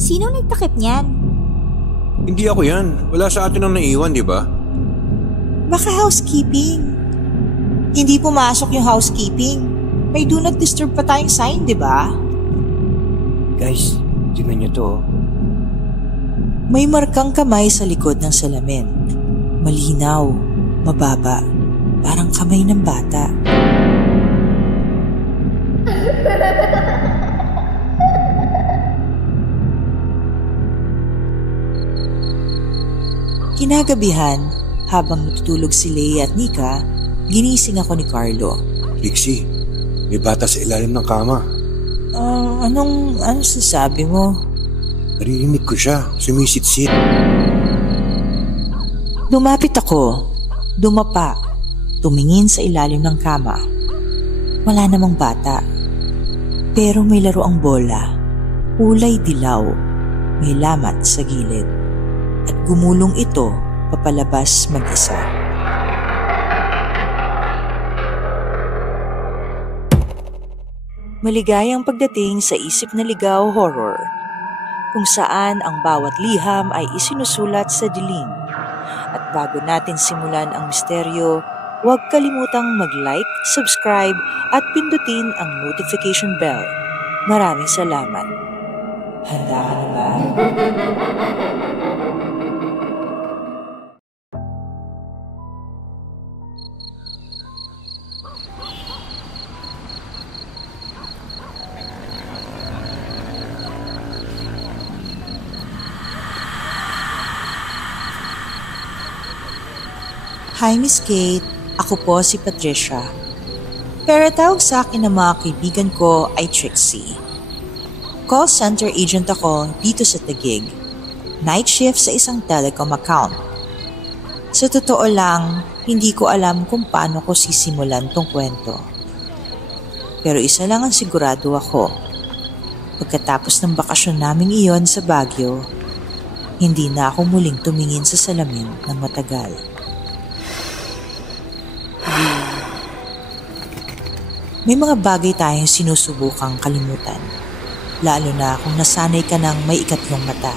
Sino nagtakip niyan? Hindi ako yan. Wala sa atin ang naiwan, di ba? Baka housekeeping. Hindi pumasok yung housekeeping. May do not disturb pa tayong sign, di ba? Guys, tingnan niyo to. May markang kamay sa likod ng salamin. Malinaw, mababa, parang kamay ng bata. Kinagabihan, habang natutulog si Leia at Nika, ginising ako ni Carlo. Lixie, may bata sa ilalim ng kama. Anong sasabi mo? Naririnig ko siya, sumisit-sit. Lumapit ako, dumapa, tumingin sa ilalim ng kama. Wala namang bata. Pero may laro ang bola, kulay dilaw, may lamat sa gilid. At gumulong ito papalabas mag-isa. Maligayang pagdating sa isip na ligaw horror, kung saan ang bawat liham ay isinusulat sa dilim. At bago natin simulan ang misteryo, huwag kalimutang mag-like, subscribe at pindutin ang notification bell. Maraming salamat. Handa ka na ba? Hi Miss Kate, ako po si Patricia. Pero tawag sa akin ng mga kaibigan ko ay Trixie. Call center agent ako dito sa Taguig. Night shift sa isang telecom account. Sa totoo lang, hindi ko alam kung paano ko sisimulan tong kwento. Pero isa lang ang sigurado ako. Pagkatapos ng bakasyon naming iyon sa Baguio, hindi na ako muling tumingin sa salamin ng matagal. May mga bagay tayong sinusubukang kalimutan, lalo na kung nasanay ka ng may ikatlong mata.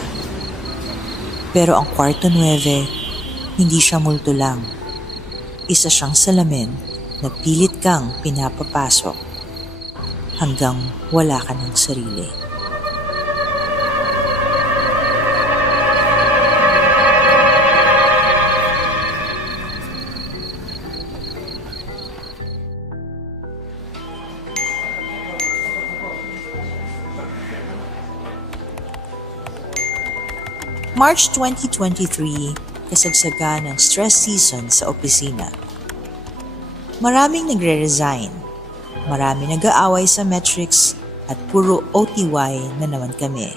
Pero ang kwarto 9, hindi siya multo lang. Isa siyang salamin na pilit kang pinapapasok hanggang wala ka ng sarili. March 2023, kasagsagan ng stress season sa opisina. Maraming nagre-resign, maraming nag-aaway sa metrics at puro OTY na naman kami.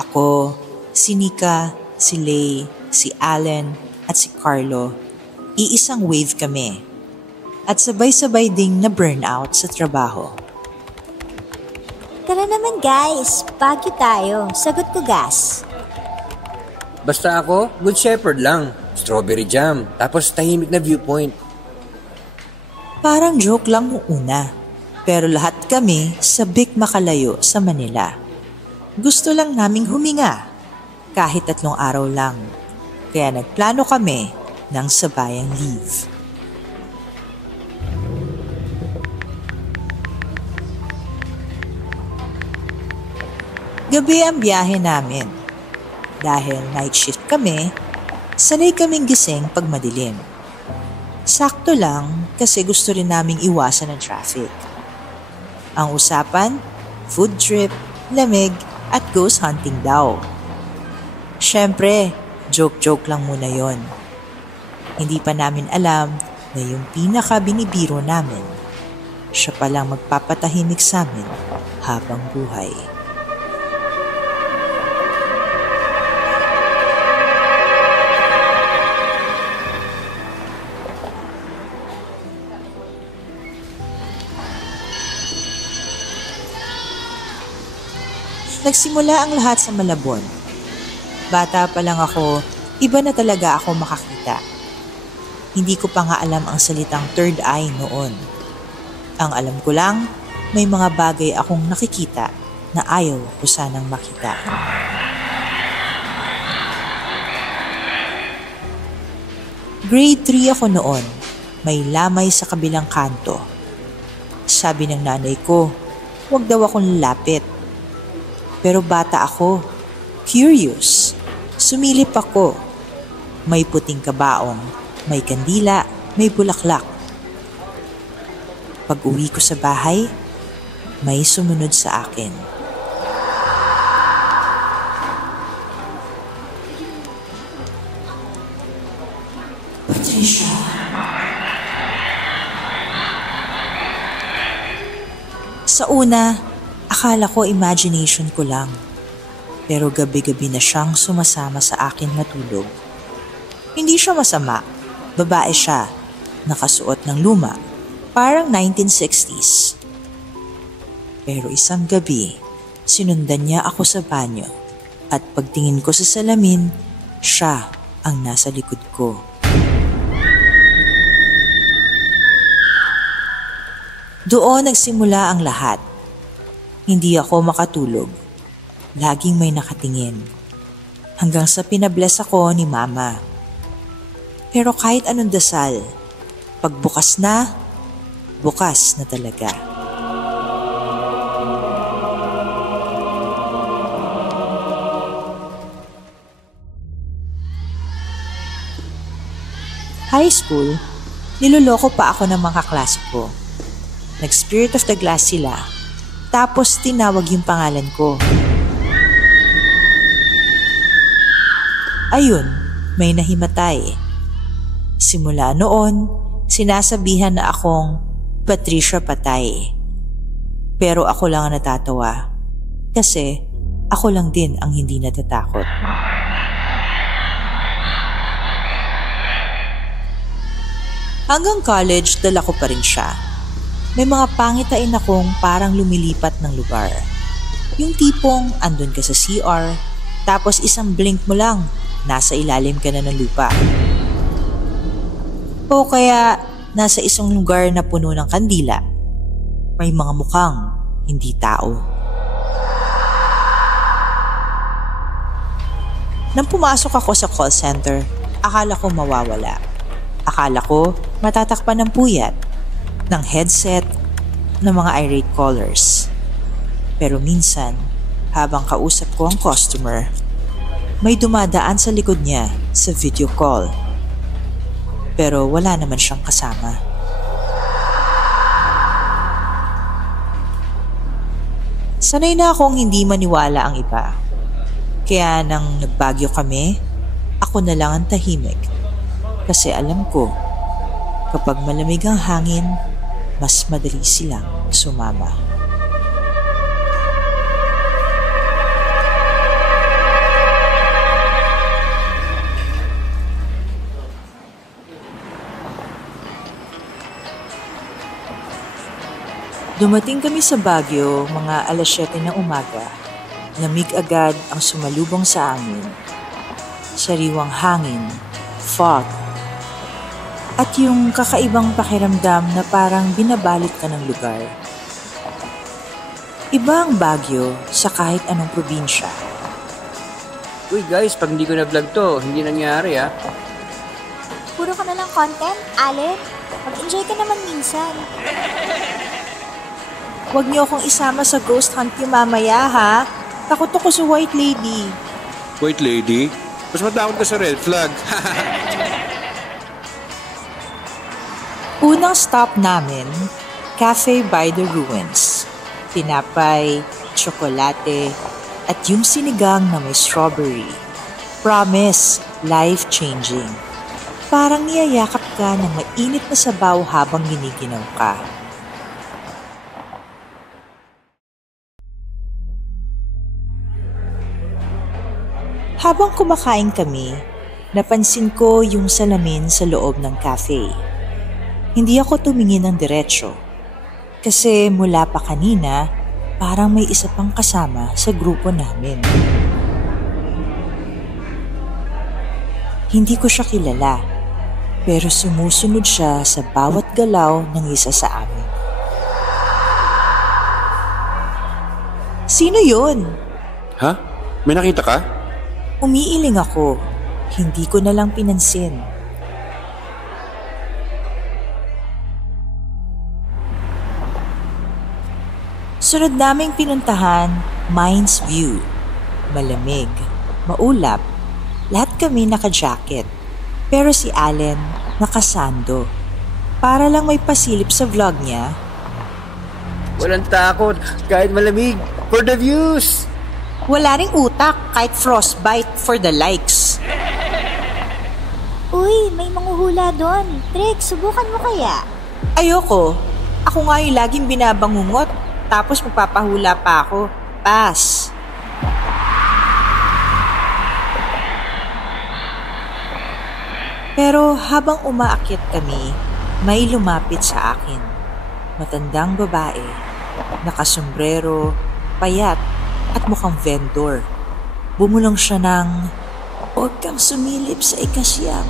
Ako, si Nika, si Lay, si Allen at si Carlo, iisang wave kami at sabay-sabay ding na-burnout sa trabaho. Tara naman guys, Baguio tayo. Sagot ko gas. Basta ako, Good Shepherd lang. Strawberry jam, tapos tahimik na viewpoint. Parang joke lang nung una, pero lahat kami sabik makalayo sa Manila. Gusto lang naming huminga, kahit 3 araw lang. Kaya nagplano kami ng sabayang leave. Gabi ang biyahe namin. Dahil night shift kami, sanay kaming gising pag madilim. Sakto lang kasi gusto rin naming iwasan ng traffic. Ang usapan, food trip, lamig at ghost hunting daw. Syempre, joke-joke lang muna yon. Hindi pa namin alam na yung pinaka-binibiro namin, siya palang magpapatahimik sa amin habang buhay. Nagsimula ang lahat sa Malabon. Bata pa lang ako, iba na talaga ako makakita. Hindi ko pa nga alam ang salitang third eye noon. Ang alam ko lang, may mga bagay akong nakikita na ayaw ko sanang makita. Grade 3 ako noon, may lamay sa kabilang kanto. Sabi ng nanay ko, huwag daw akong lapit. Pero bata ako, curious, sumilip ako. May puting kabaong, may kandila, may bulaklak. Pag uwi ko sa bahay, may sumunod sa akin. Patricia. Sa una, akala ko imagination ko lang. Pero gabi-gabi na siyang sumasama sa akin matulog. Hindi siya masama. Babae siya, nakasuot ng luma, parang 1960s. Pero isang gabi, sinundan niya ako sa banyo at pagtingin ko sa salamin, siya ang nasa likod ko. Doon nagsimula ang lahat. Hindi ako makatulog. Laging may nakatingin. Hanggang sa pinabless ako ni Mama. Pero kahit anong dasal, pagbukas na, bukas na talaga. High school, niloloko pa ako ng mga kaklase ko. Nag-spirit of the glass sila, tapos tinawag yung pangalan ko. Ayun, may nahimatay. Simula noon, sinasabihan na akong Patricia Patay. Pero ako lang ang natatawa. Kasi ako lang din ang hindi natatakot. Hanggang college, dala ko pa rin siya. May mga pangitain akong parang lumilipat ng lugar. Yung tipong andun ka sa CR, tapos isang blink mo lang, nasa ilalim ka na ng lupa. O kaya nasa isang lugar na puno ng kandila. May mga mukhang hindi tao. Nang pumasok ako sa call center, akala ko mawawala. Akala ko matatakpan ng puyat, ng headset, ng mga irate callers. Pero minsan, habang kausap ko ang customer, may dumadaan sa likod niya sa video call. Pero wala naman siyang kasama. Sanay na akong hindi maniwala ang iba. Kaya nang nagbagyo kami, ako na lang ang tahimik. Kasi alam ko, kapag malamig ang hangin, mas madali silang sumama. Dumating kami sa Baguio mga 7:00 ng umaga. Lamig agad ang sumalubong sa amin. Sariwang hangin, fog, at yung kakaibang pakiramdam na parang binabalot ka ng lugar. Iba ang Baguio sa kahit anong probinsya. Uy guys, pag hindi ko na-vlog to, hindi nangyari Puro ka na lang content, Allen. Mag-enjoy ka naman minsan. Huwag niyo akong isama sa ghost hunt niyo mamaya, ha? Takot ako sa white lady. White lady? Mas matakot ka sa red flag. Unang stop namin, Cafe by the Ruins. Tinapay, tsokolate, at yung sinigang na may strawberry. Promise, life-changing. Parang niyayakap ka ng mainit na sabaw habang giniginaw ka. Habang kumakain kami, napansin ko yung salamin sa loob ng cafe. Hindi ako tumingin ng diretsyo. Kasi mula pa kanina, parang may isa pang kasama sa grupo namin. Hindi ko siya kilala, pero sumusunod siya sa bawat galaw ng isa sa amin. Sino yun? Ha? May nakita ka? Umiiling ako. Hindi ko na lang pinansin. Sunod naming pinuntahan, Mines View. Malamig, maulap, lahat kami naka-jacket. Pero si Allen nakasando. Para lang may pasilip sa vlog niya. Walang takot, kahit malamig. For the views! Wala ring utak kahit frostbite for the likes. Uy, may manghuhula doon. Trix, subukan mo kaya? Ayoko. Ako nga yung laging binabangungot. Tapos magpapahula pa ako. Pass. Pero habang umaakyat kami, may lumapit sa akin. Matandang babae, nakasombrero, payat at mukhang vendor. Bumulong siya ng, "Huwag kang sumilip sa ikasyam."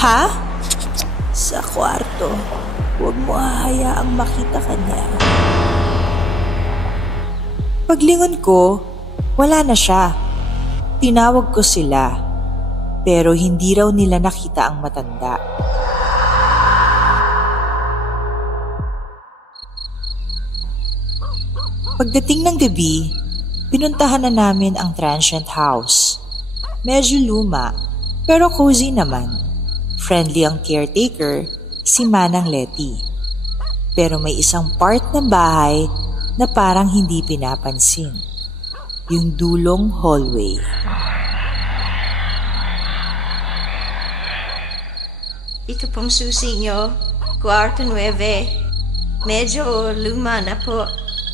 Ha? Sa kwarto. Huwag mo hahayaang makita ka niya. Paglingon ko, wala na siya. Tinawag ko sila, pero hindi raw nila nakita ang matanda. Pagdating ng gabi, pinuntahan na namin ang transient house. Medyo luma, pero cozy naman. Friendly ang caretaker, si Manang Letty. Pero may isang part ng bahay na parang hindi pinapansin. Yung dulong hallway. Ito pong susi nyo, Kwarto 9. Medyo luma na po,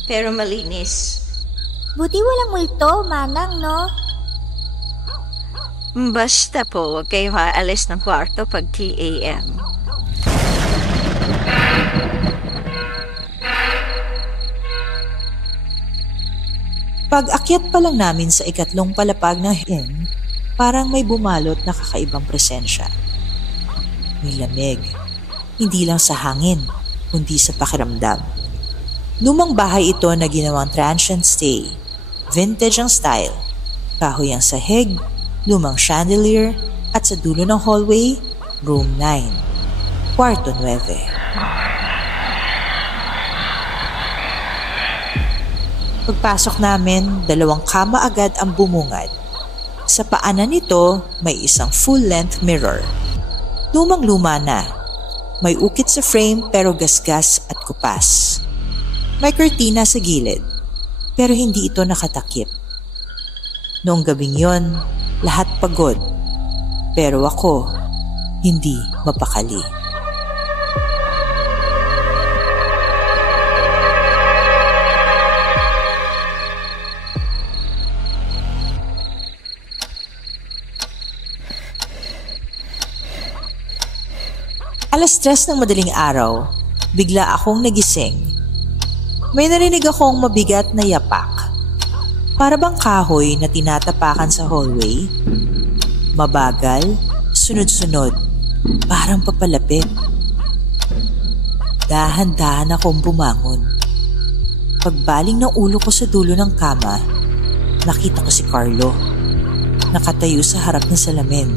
pero malinis. Buti walang multo, Manang, no? Basta po, huwag kayo haalis ng kwarto pag 3 a.m. Pag-akyat pa lang namin sa ikatlong palapag ng inn, parang may bumalot na kakaibang presensya. May lamig, hindi lang sa hangin, kundi sa pakiramdam. Lumang bahay ito na ginawang transient stay. Vintage ang style. Kahoy ang sahig, lumang chandelier, at sa dulo ng hallway, room 9, kwarto 9. Pagpasok namin, 2 kama agad ang bumungad. Sa paanan nito, may isang full-length mirror. Lumang-luma na. May ukit sa frame pero gasgas at kupas. May kurtina sa gilid, pero hindi ito nakatakip. Noong gabing yon, lahat pagod. Pero ako, hindi mapakali. Alas 3 ng madaling araw, bigla akong nagising. May narinig akong mabigat na yapak. Para bang kahoy na tinatapakan sa hallway. Mabagal, sunod-sunod, parang papalapit. Dahan-dahan akong bumangon. Pagbaling ng ulo ko sa dulo ng kama, nakita ko si Carlo. Nakatayo sa harap ng salamin.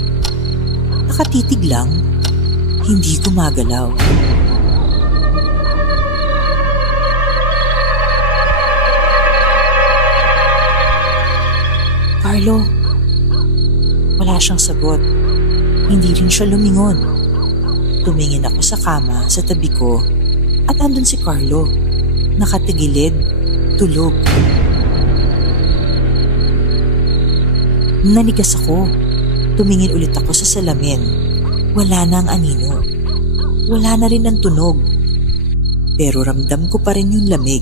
Nakatitig lang. Hindi gumagalaw. Carlo, wala siyang sagot. Hindi rin siya lumingon. Tumingin ako sa kama sa tabi ko at andun si Carlo. Nakatigilid, tulog. Nanigas ako. Tumingin ulit ako sa salamin. Wala na ang anino. Wala na rin ang tunog. Pero ramdam ko pa rin yung lamig.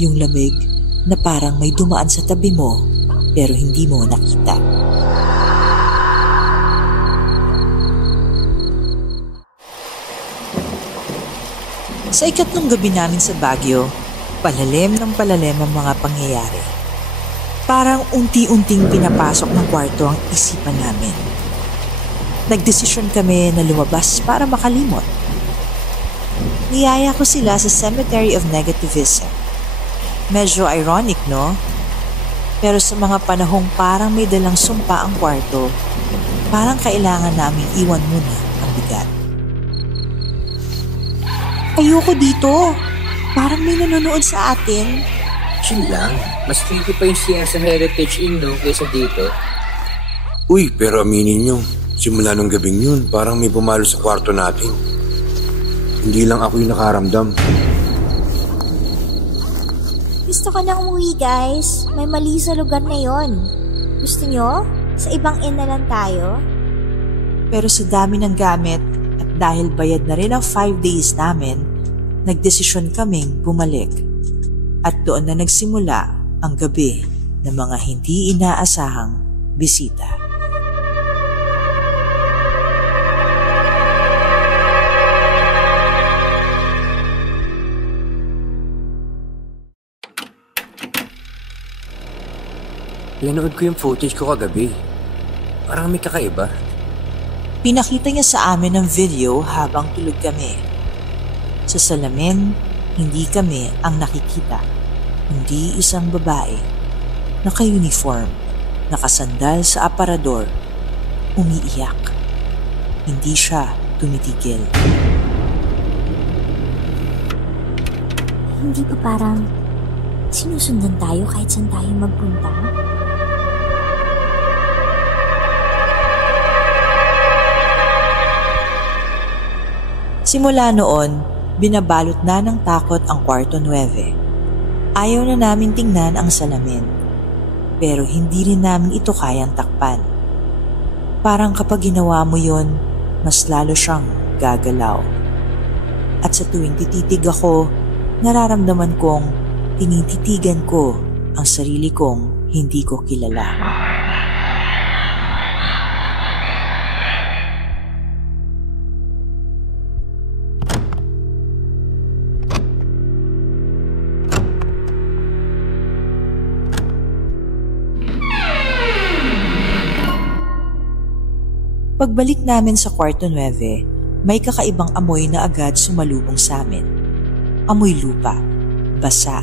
Yung lamig na parang may dumaan sa tabi mo pero hindi mo nakita. Sa ikatlong gabi namin sa Baguio, palalim ng palalim ang mga pangyayari. Parang unti-unting pinapasok ng kwarto ang isipan namin. Nagdesisyon kami na lumabas para makalimot. Niyaya ko sila sa Cemetery of Negativism. Medyo ironic, no? Pero sa mga panahong parang may dalang sumpa ang kwarto, parang kailangan naming iwan muna ang bigat. Ayoko dito. Parang may nanonood sa atin. Chill lang. Mas creepy pa yung CR sa Heritage Inn kaysa dito. Uy, pero aminin nyo, simula nung gabing yun, parang may pumalo sa kwarto natin. Hindi lang ako yung nakaramdam. Gusto ko nang umuwi, guys. May mali sa lugar na yon. Gusto nyo? Sa ibang inn na lang tayo? Pero sa dami ng gamit at dahil bayad na rin ang 5 days namin, nagdesisyon kaming bumalik. At doon na nagsimula ang gabi ng mga hindi inaasahang bisita. Pinanood ko yung footage ko kagabi. Parang may kakaiba. Pinakita niya sa amin ang video habang tulog kami. Sa salamin, hindi kami ang nakikita. Hindi isang babae, naka-uniform, nakasandal sa aparador, umiiyak. Hindi siya tumitigil. Hindi pa parang sinusundan tayo kahit saan tayo magpunta? Simula noon, binabalot na ng takot ang kwarto 9. Ayaw na namin tingnan ang salamin. Pero hindi rin namin ito kayang takpan. Parang kapag ginawa mo yon, mas lalo siyang gagalaw. At sa tuwing tititig ako, nararamdaman kong tinititigan ko ang sarili kong hindi ko kilala. Pagbalik namin sa kwarto 9, may kakaibang amoy na agad sumalubong sa amin. Amoy lupa, basa,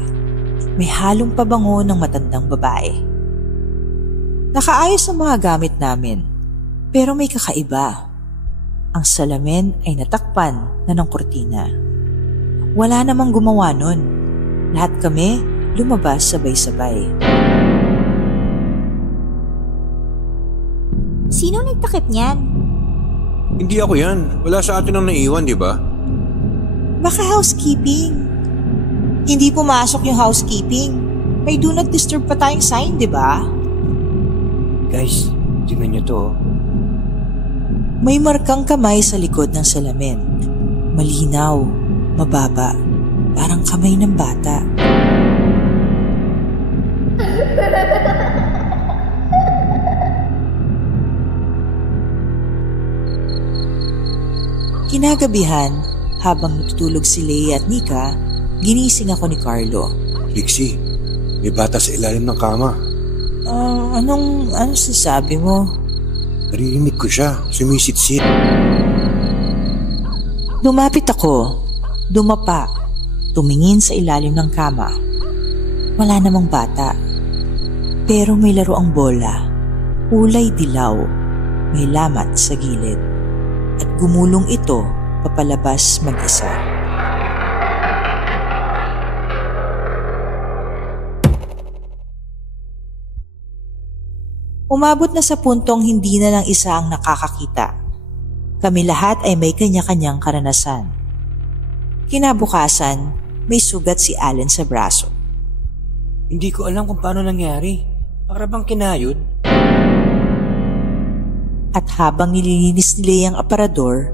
may halong pabango ng matandang babae. Nakaayos ang mga gamit namin, pero may kakaiba. Ang salamin ay natakpan na ng kurtina. Wala namang gumawa nun. Lahat kami lumabas sabay-sabay. Sino nagtakip niyan? Hindi ako yan. Wala sa atin ang naiwan, di ba? Baka housekeeping. Hindi pumasok yung housekeeping. May do not disturb pa tayong sign, di ba? Guys, tingnan niyo to. May markang kamay sa likod ng salamin. Malinaw, mababa, parang kamay ng bata. Kinagabihan, habang natutulog si Leia at Nika, ginising ako ni Carlo. Lixie, may bata sa ilalim ng kama. Anong sasabi mo? Naririnig ko siya, sumisit-sit. Lumapit ako, dumapa, tumingin sa ilalim ng kama. Wala namang bata. Pero may laro ang bola, kulay dilaw, may lamat sa gilid. At gumulong ito papalabas mag-isa. Umabot na sa puntong hindi na lang isa ang nakakakita. Kami lahat ay may kanya-kanyang karanasan. Kinabukasan, may sugat si Allen sa braso. Hindi ko alam kung paano nangyari. Para bang kinayod? At habang nililinis ni Leia ang aparador,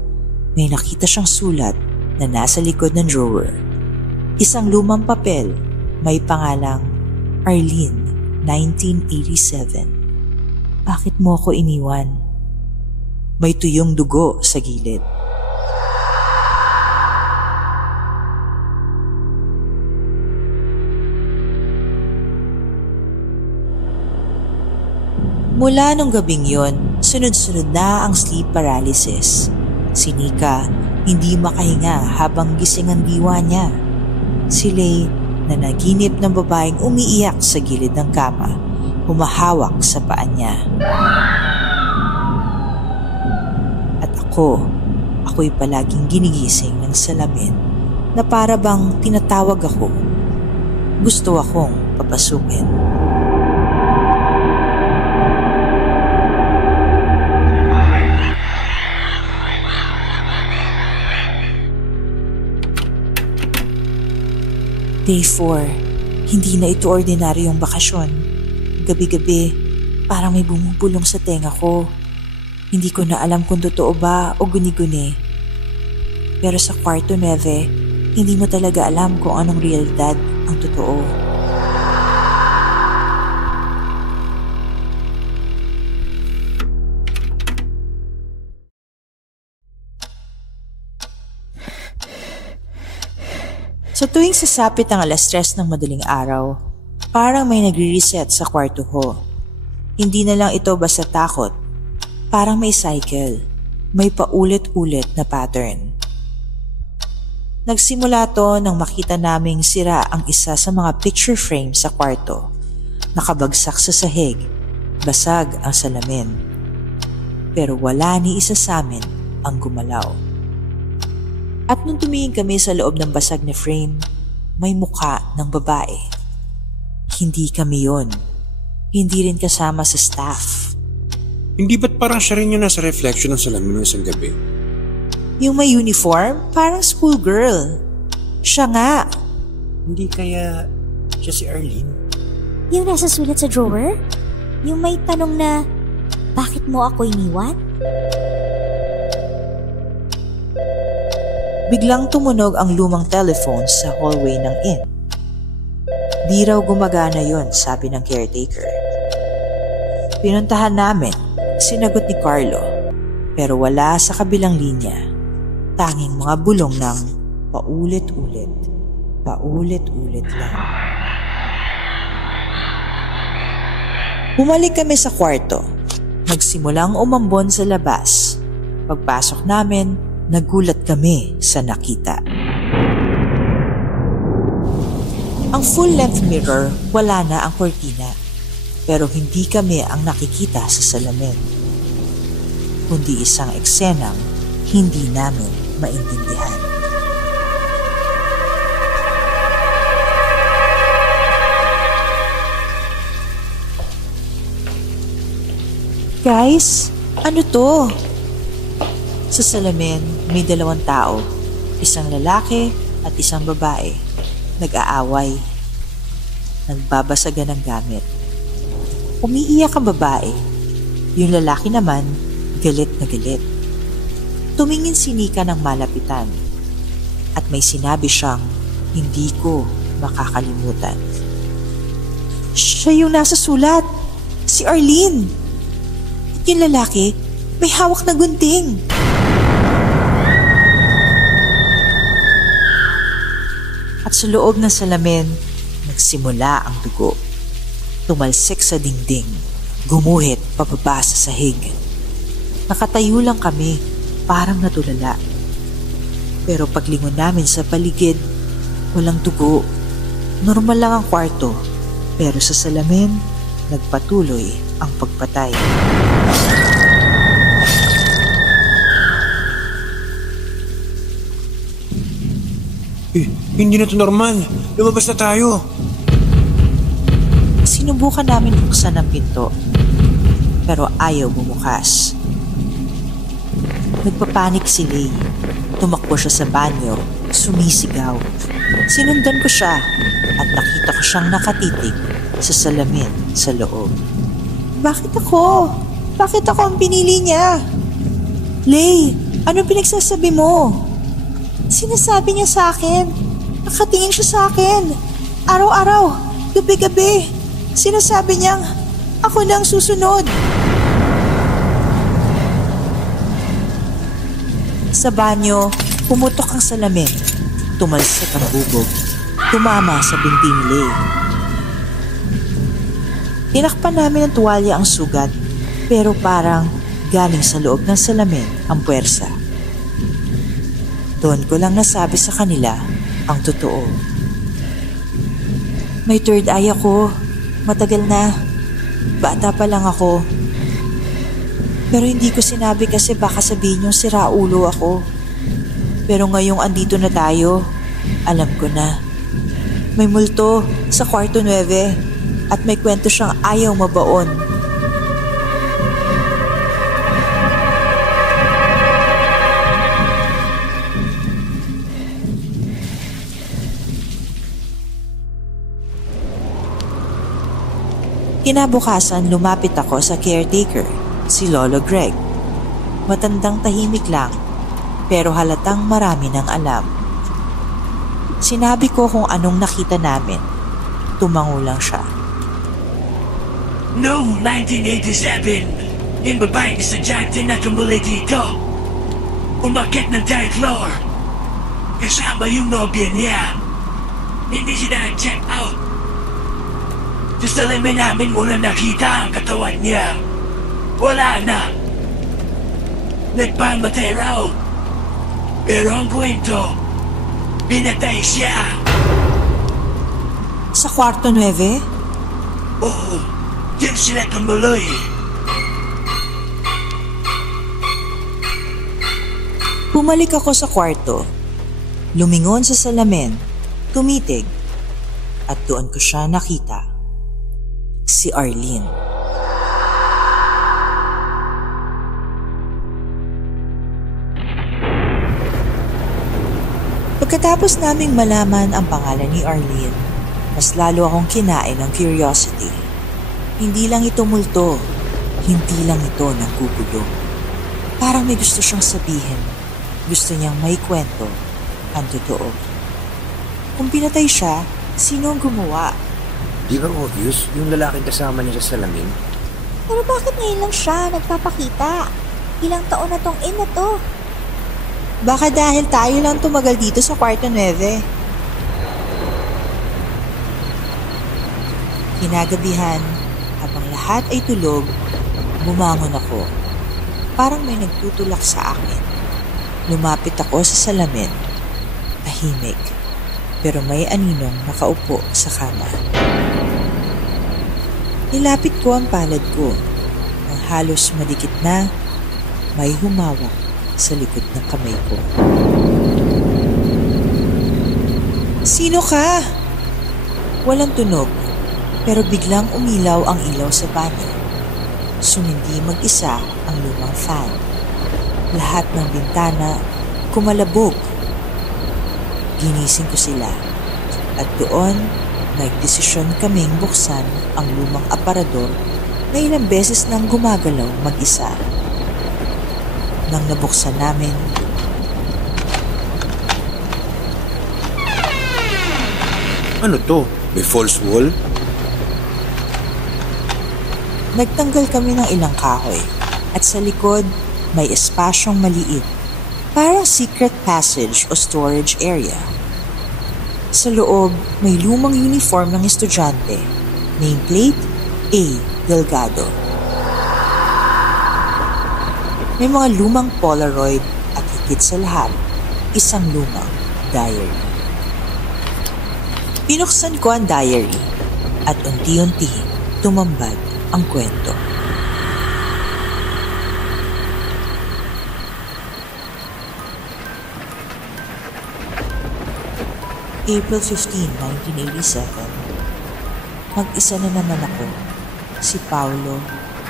may nakita siyang sulat na nasa likod ng drawer. Isang lumang papel, may pangalang Arlene, 1987. Bakit mo ako iniwan? May tuyong dugo sa gilid. Mula nung gabing yon, sunod-sunod na ang sleep paralysis. Si Nika, hindi makahinga habang gising ang diwa niya. Si Lay na naginip ng babaeng umiiyak sa gilid ng kama, humahawak sa paa niya. At ako'y palaging ginigising ng salamin na para bang tinatawag ako. Gusto akong papasukin. Day 4. Hindi na ito ordinaryong bakasyon. Gabi-gabi, parang may bumubulong sa tenga ko. Hindi ko na alam kung totoo ba o guni-guni. Pero sa kwarto 9, hindi mo talaga alam kung anong realidad ang totoo. Sa tuwing sasapit ang 3:00 ng madaling araw, parang may nagre-reset sa kwarto ko. Hindi na lang ito basta takot. Parang may cycle. May paulit-ulit na pattern. Nagsimula to nang makita naming sira ang isa sa mga picture frame sa kwarto. Nakabagsak sa sahig. Basag ang salamin. Pero wala ni isa sa amin ang gumalaw. At nung tumingin kami sa loob ng basag na frame, may mukha ng babae. Hindi kami yon. Hindi rin kasama sa staff. Hindi ba't parang siya rin yung nasa reflection ng salamin ng isang gabi? Yung may uniform, parang schoolgirl. Siya nga. Hindi kaya siya si Arlene? Yung nasa sulat sa drawer? Yung may tanong na, bakit mo ako iniwan? Biglang tumunog ang lumang telephone sa hallway ng inn. Di raw gumagana yon, sabi ng caretaker. Pinuntahan namin, sinagot ni Carlo, pero wala sa kabilang linya. Tanging mga bulong ng paulit-ulit lang. Bumalik kami sa kwarto. Nagsimulang umambon sa labas. Pagpasok namin, nagulat kami sa nakita. Ang full-length mirror, wala na ang kortina. Pero hindi kami ang nakikita sa salamin. Kundi isang eksenang hindi namin maintindihan. Guys, ano to? Sa salamin, may 2 tao, isang lalaki at isang babae. Nag-aaway. Nagbabasagan ng gamit. Umiiyak ang babae. Yung lalaki naman, galit na galit. Tumingin si Nika ng malapitan. At may sinabi siyang hindi ko makakalimutan. Siya yung nasa sulat. Si Arlene. At yung lalaki, may hawak na gunting. At sa loob ng salamin, nagsimula ang dugo. Tumalsik sa dingding, gumuhit pababa sa sahig. Nakatayo lang kami, parang natulala. Pero paglingon namin sa paligid, walang dugo. Normal lang ang kwarto, pero sa salamin, nagpatuloy ang pagpatay. Hindi na to normal. Lumabas na tayo. Sinubukan namin buksan ang pinto, pero ayaw bumukas. Nagpapanik si Lay. Tumakbo siya sa banyo, sumisigaw. Sinundan ko siya at nakita ko siyang nakatitig sa salamin sa loob. Bakit ako? Bakit ako ang pinili niya? Lay, ano pinagsasabi mo? Sinasabi niya sa akin. Nakatingin siya sa akin. Araw-araw, gabi-gabi. Sinasabi niyang ako na ang susunod. Sa banyo, pumutok ang salamin. Tumalsik ang bubog. Tumama sa binti ni Lay. Tinakpan namin ng tuwalya ang sugat, pero parang galing sa loob ng salamin ang puwersa. Doon ko lang nasabi sa kanila ang totoo. May third eye ako. Matagal na. Bata pa lang ako. Pero hindi ko sinabi kasi baka sabihin yung siraulo ako. Pero ngayong andito na tayo, alam ko na. May multo sa kwarto 9 at may kwento siyang ayaw mabaon. Kinabukasan lumapit ako sa caretaker, si Lolo Greg. Matandang tahimik lang, pero halatang marami ng alam. Sinabi ko kung anong nakita namin. Tumango lang siya. Noong 1987, yung babaeng estudyante na tumuli dito. Umakyat ng third floor. Kasama yung nobya niya. Hindi sila nag-check out. Sa salamin namin muna nakita ang katawan niya. Wala na. Nagpamatay raw. Pero ang kwento, pinatay siya. Sa kwarto 9? Oo, yan sila tumuloy. Bumalik ako sa kwarto. Lumingon sa salamin, tumitig, at doon ko siya nakita. Si Arlene. Pagkatapos naming malaman ang pangalan ni Arlene, mas lalo akong kinain ng curiosity. Hindi lang ito multo, hindi lang ito nanggugulo. Parang may gusto siyang sabihin, gusto niyang may kwento, ang totoo. Kung pinatay siya, sino ang gumawa? Di ba obvious yung lalaking kasama niya sa salamin? Pero bakit ngayon lang siya nagpapakita? Ilang taon na tong ina to? Baka dahil tayo lang tumagal dito sa kwarto 9. Kinagabihan, habang lahat ay tulog, bumangon ako. Parang may nagtutulak sa akin. Lumapit ako sa salamin. Tahimik, pero may aninong nakaupo sa kama. Nilapit ko ang palad ko. Nang halos madikit na, may humawak sa likod ng kamay ko. Sino ka? Walang tunog, pero biglang umilaw ang ilaw sa banyo. Sumindi mag-isa ang lumang fan. Lahat ng bintana kumalabog. Ginising ko sila at doon nagdesisyon kaming buksan ang lumang aparador na ilang beses nang gumagalaw mag-isa. Nang nabuksan namin, Ano to? May false wall? nagtanggal kami ng ilang kahoy at sa likod may espasyong maliit, parang secret passage o storage area. Sa loob, may lumang uniform ng estudyante, nameplate A. Delgado. May mga lumang Polaroid at higit sa lahat, isang lumang diary. Binuksan ko ang diary at unti-unti tumambad ang kwento. April 15, 1987. Mag-isa na naman ako. Si Paulo,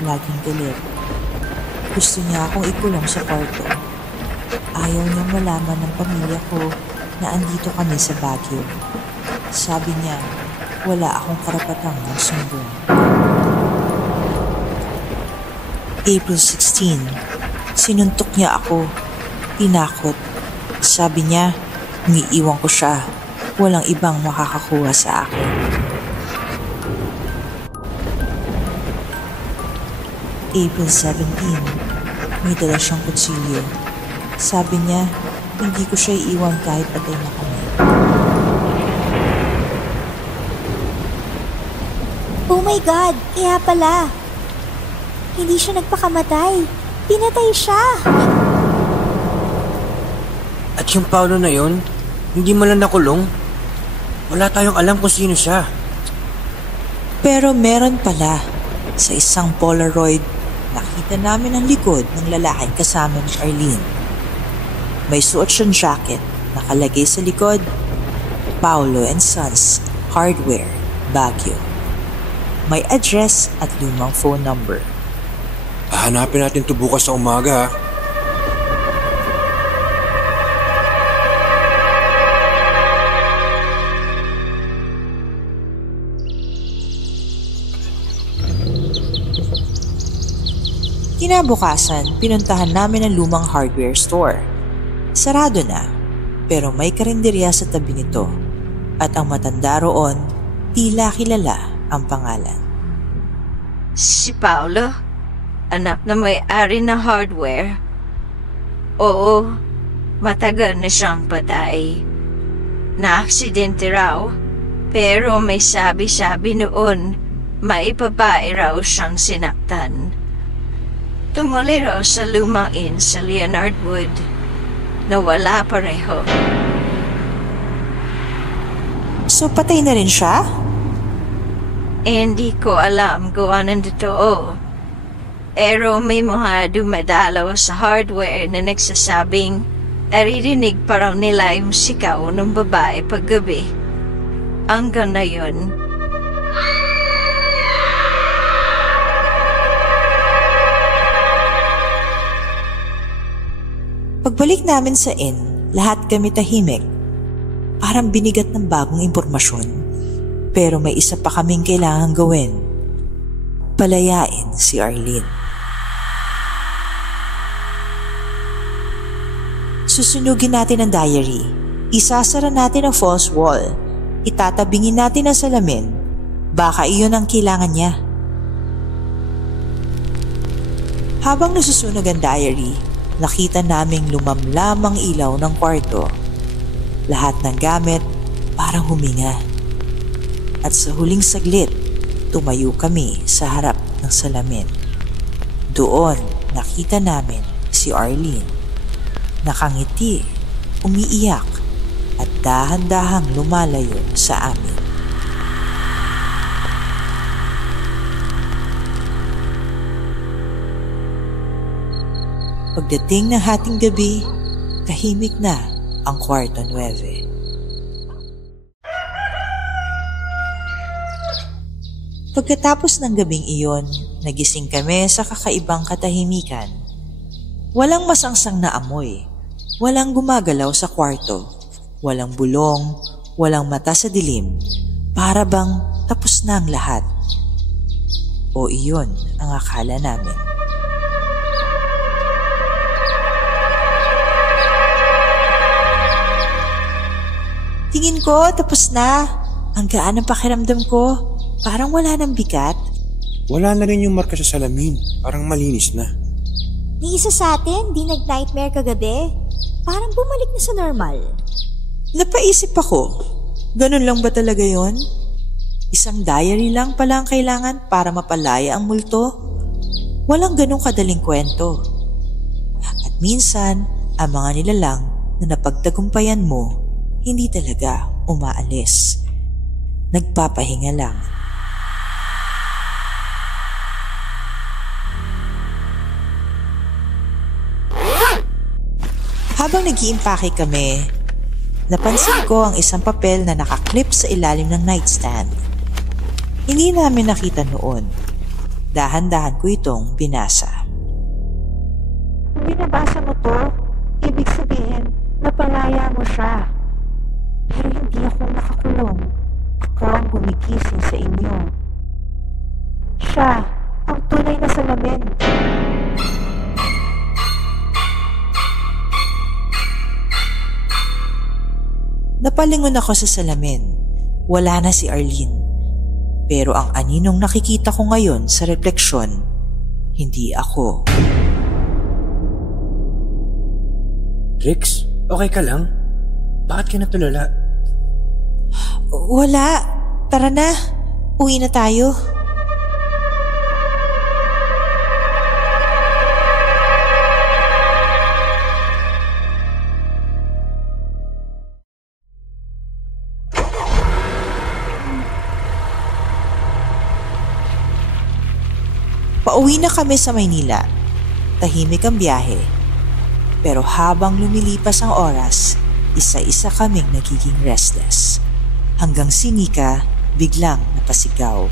laging galit. Gusto niya akong ikulong sa kwarto. Ayaw niyang malaman ng pamilya ko na andito kami sa Baguio. Sabi niya, wala akong karapatang magsumbong. April 16, sinuntok niya ako. Tinakot. Sabi niya, umiiwan ko siya. Walang ibang makakakuha sa akin. April 17, may dala siyang kutsilyo. Sabi niya, hindi ko siya iiwan kahit patay na kami. Oh my God! Kaya pala. Hindi siya nagpakamatay. Pinatay siya. At At yung Paolo na yon, hindi man lang nakulong. Wala tayong alam kung sino siya. Pero meron pala. Sa isang Polaroid, nakita namin ang likod ng lalaking kasama ni Arlene. May suot siyang jacket, nakalagay sa likod, Paolo and Sons Hardware, Baguio. May address at lumang phone number. Hanapin natin ito bukas sa umaga. Kinabukasan, pinuntahan namin ang lumang hardware store. Sarado na, pero may karinderya sa tabi nito at ang matanda roon, tila kilala ang pangalan. Si Paolo, anak na may-ari ng hardware. Oo, matagal na siyang patay. Na-aksidente raw, pero may sabi-sabi noon, may babae raw siyang sinaktan. Tumuli raw sa lumang inn sa Leonard Wood. Nawala pareho. So patay na rin siya? Hindi ko alam kung anong totoo. Pero may mga dumadalaw sa hardware na nagsasabing naririnig pa raw nila yung sigaw ng babae paggabi. Hanggang na yun. Pagbalik namin sa inn, lahat kami tahimik. Parang binigat ng bagong impormasyon. Pero may isa pa kaming kailangang gawin. Palayain si Arlene. Susunugin natin ang diary. Isasara natin ang false wall. Itatabingin natin ang salamin. Baka iyon ang kailangan niya. Habang nasusunog ang diary, nakita naming lumamlamang ilaw ng kwarto. Lahat ng gamit parang huminga. At sa huling saglit, tumayo kami sa harap ng salamin. Doon nakita namin si Arlene. Nakangiti, umiiyak at dahan-dahang lumalayo sa amin. Pagdating ng hating gabi, tahimik na ang kwarto 9. Pagkatapos ng gabing iyon, nagising kami sa kakaibang katahimikan. Walang masangsang na amoy, walang gumagalaw sa kwarto, walang bulong, walang mata sa dilim, para bang tapos na ang lahat. O iyon ang akala namin. Tingin ko, tapos na. Ang gaan ang pakiramdam ko. Parang wala nang bigat. Wala na rin yung marka sa salamin. Parang malinis na. Ni isa sa atin, di nag-nightmare kagabi. Parang bumalik na sa normal. Napaisip ako, ganun lang ba talaga yon? Isang diary lang pala ang kailangan para mapalaya ang multo? Walang ganung kadaling kwento. At minsan, ang mga nilalang na napagtagumpayan mo, hindi talaga umaalis. Nagpapahinga lang. Habang nag-iimpake kami, napansin ko ang isang papel na nakaklip sa ilalim ng nightstand. Hindi namin nakita noon. Dahan-dahan ko itong binasa. Kung binabasa mo to, ibig sabihin, napalaya mo siya. Pero hindi ako nakakulong. Ako ang gumigising sa inyo. Siya, ang tunay na salamin. Napalingon ako sa salamin. Wala na si Arlene. Pero ang aninong nakikita ko ngayon sa refleksyon, hindi ako. Trix, okay ka lang? Bakit ka natulala? Wala. Tara na. Uwi na tayo. Pauwi na kami sa Maynila. Tahimik ang biyahe. Pero habang lumilipas ang oras, isa-isa kaming nagiging restless. Hanggang si Nika biglang napasigaw.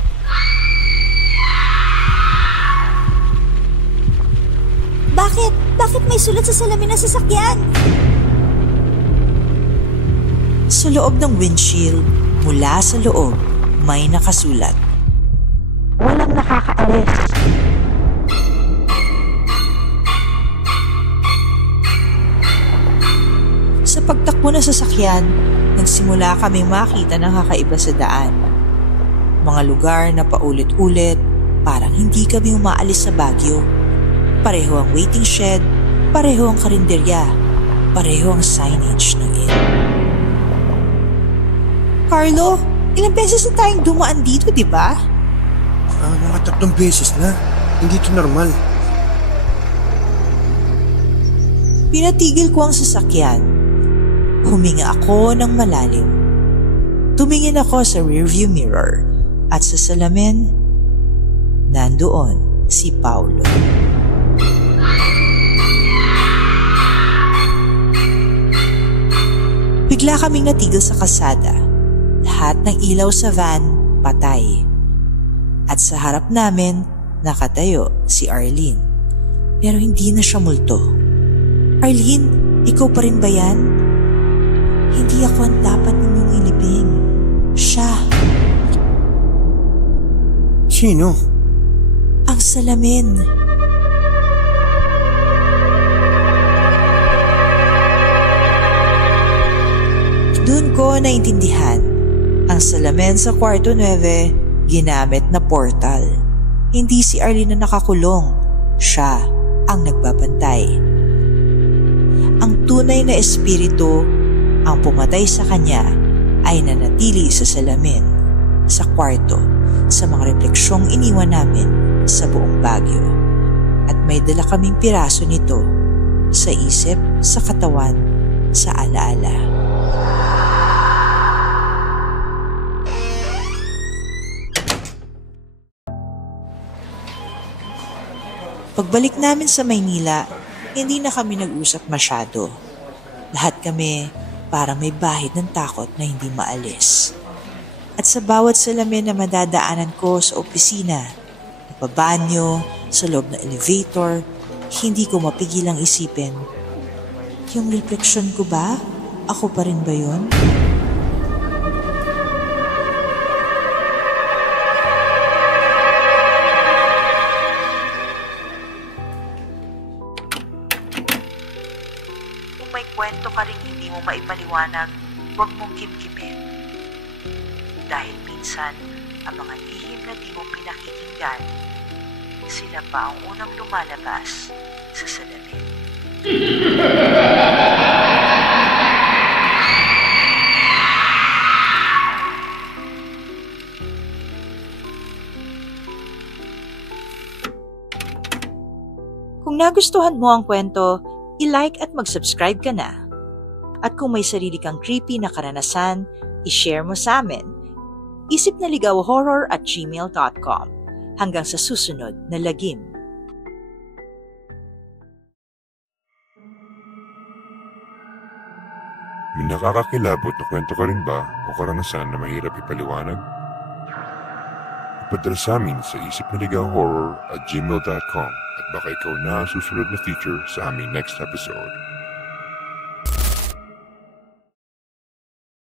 Bakit? Bakit may sulat sa salamin ng sasakyan? Sa loob ng windshield, mula sa loob, may nakasulat. Walang nakakaalis. Sa pagtakbo ng sasakyan, nagsimula kaming makita ng kakaiba sa daan. Mga lugar na paulit-ulit, parang hindi kami umaalis sa Baguio. Pareho ang waiting shed, pareho ang karinderya, pareho ang signage ng inn. Carlo, ilang beses na tayong dumaan dito, di ba? Mga 3 beses na. Hindi ito normal. Pinatigil ko ang sasakyan. Huminga ako ng malalim. Tumingin ako sa rearview mirror at sa salamin, nandoon si Paulo. Bigla kaming natigil sa kalsada. Lahat ng ilaw sa van patay. At sa harap namin, nakatayo si Arlene. Pero hindi na siya multo. Arlene, ikaw pa rin ba yan? Hindi ako ang dapat ninyong ilibing. Siya. Sino? Ang salamin. Doon ko naintindihan. Ang salamin sa kwarto 9, ginamit na portal. Hindi si Arlene na nakakulong. Siya ang nagbabantay. Ang tunay na espiritu, ang pumatay sa kanya, ay nanatili sa salamin, sa kwarto, sa mga refleksyong iniwan namin sa buong Baguio. At may dala kaming piraso nito sa isip, sa katawan, sa alaala. Pagbalik namin sa Maynila, hindi na kami nag-usap masyado. Lahat kami parang may bahid ng takot na hindi maalis. At sa bawat salamin na madadaanan ko sa opisina, napabanyo, sa loob ng elevator, hindi ko mapigilang isipin, yung refleksyon ko ba? Ako pa rin ba yun? May kwento ka rin hindi mo maipaliwanag, huwag mong kimkimin. Dahil minsan, ang mga lihim na di mo pinakikinggan, sila pa ang unang lumalabas sa salamin. Kung nagustuhan mo ang kwento, i-like at mag-subscribe ka na. At kung may sarili kang creepy na karanasan, i-share mo sa amin. isipnaligawhorror@gmail.com. Hanggang sa susunod na lagim. May nakakakilabot na kwento ka rin ba o karanasan na mahirap ipaliwanag? Ipadala sa amin sa isipnaligawhorror@gmail.com at baka ikaw na ang susunod na feature sa aming next episode.